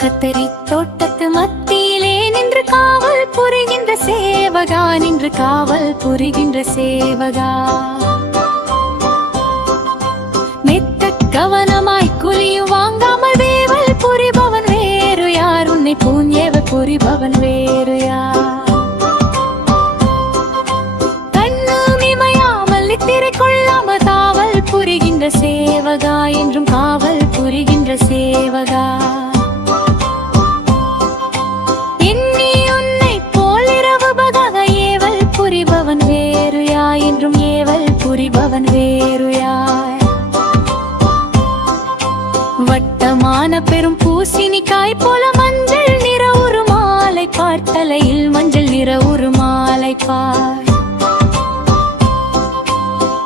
கத்தரி தோட்டத்து மத்தியிலே நின்று காவல் புரிகின்ற சேவகா, நின்று காவல் புரிகின்ற சேவகா. மெத்த கவனமாய் குழியும் வாங்காமல் வேவல் புரிபவன் வேறு யார்? உன்னை பூஞ்சேவ புரிபவன் வேறு யார்? கண்ணும் இமையாமல் நித்திரை கொள்ளாம காவல் புரிகின்ற சேவகா, என்றும் காவல் புரிகின்ற சேவகா. புரிபவன் வேறு யார்? என்றும் ஏவல் புரிபவன் வேறு யார்? வட்டமான பெரும் பூசணிக்காய் போல மஞ்சள் நிற ஒரு மாலை பார், தலையில் மஞ்சள் நிற ஒரு மாலை பார்.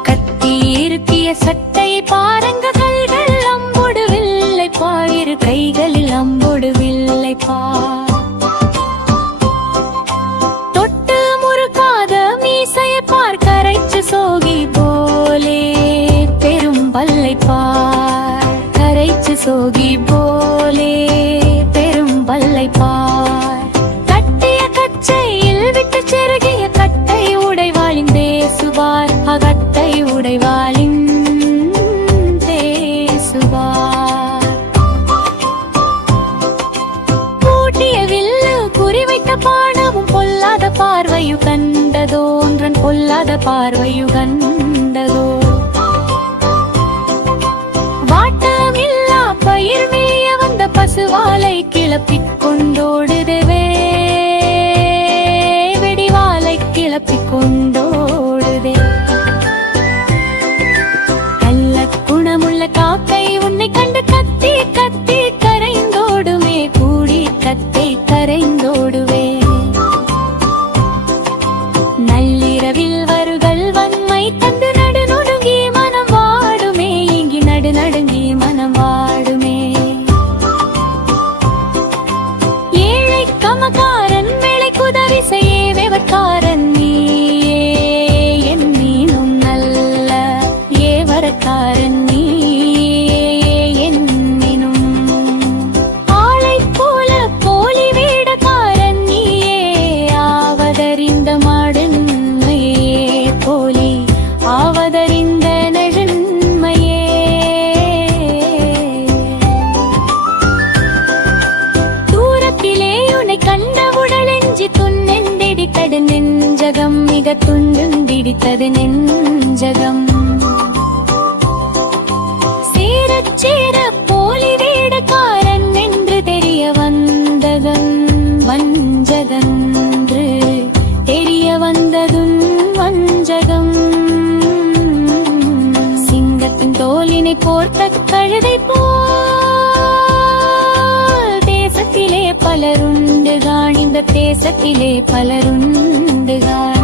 கத்தி இருக்கிய சட்டையை பாருங்க, கல்கள் அம்பொடுவில்லை பார், இரு கைகளில் அம்பொடுவில்லை பார். சோகி போலே பெரும் பல்லை பார், கரைச்சு சோகி போலே பெரும் பல்லை பார். கட்டிய கச்சையில் விட்டு செருகிய கட்டை உடைவாளின் தேசுவார், அகட்டை உடைவாளின் தேசுவார். பூட்டிய வில்லு குறிவைத்த பாடமும் பொல்லாத பார்வையு கண்டதோன்றன், பொல்லாத பார்வையு கண்டதோ. வாட்டமில்லா பயிர் மேய வந்த பசுவாலை கிளப்பிக் கொண்டோடுதே, வெடிவாலை கிளப்பிக் கொண்டோடுதே. நல்ல குணமுள்ள காக்கை உன்னை கண்டு கத்தி கத்தி கரைந்தோடுமே, கூடி கத்தி கரைந்தோடுவே. நள்ளிரவில் வருகள் வன்மை தந்து நடு நடுங்கி மனம் வாடுமே, இங்கி நடு நடுங்கி மனம் வாடுமே. ஏழை கமக்காரன் வேலை குதவி செய்ய வேவற்காரன் நீயே, என்னும் நல்ல ஏவரக்காரன் நீயே என்னும். ஆளை போல போலி வேடக்காரன் நீயே, ஆவதறிந்த மாடன் போலி ஆவதறிந்த நெழுண்மையே. தூரத்திலே உன்னை கண்டவுடலெஞ்சி துண்ணெண்டிடித்தது நெஞ்சகம், மிக துண்டுண்டிடித்தது நெஞ்சகம். சேரச் சேர போலி வேடக்காரன் என்று தெரிய வந்ததன் வஞ்சகன்று, தெரிய வந்ததும் வஞ்சகம். சிங்கத்தின் தோலினை போர்த்த கழுதை போல் தேசத்திலே பலருண்டு காண், இந்த தேசத்திலே பலருண்டு காண்.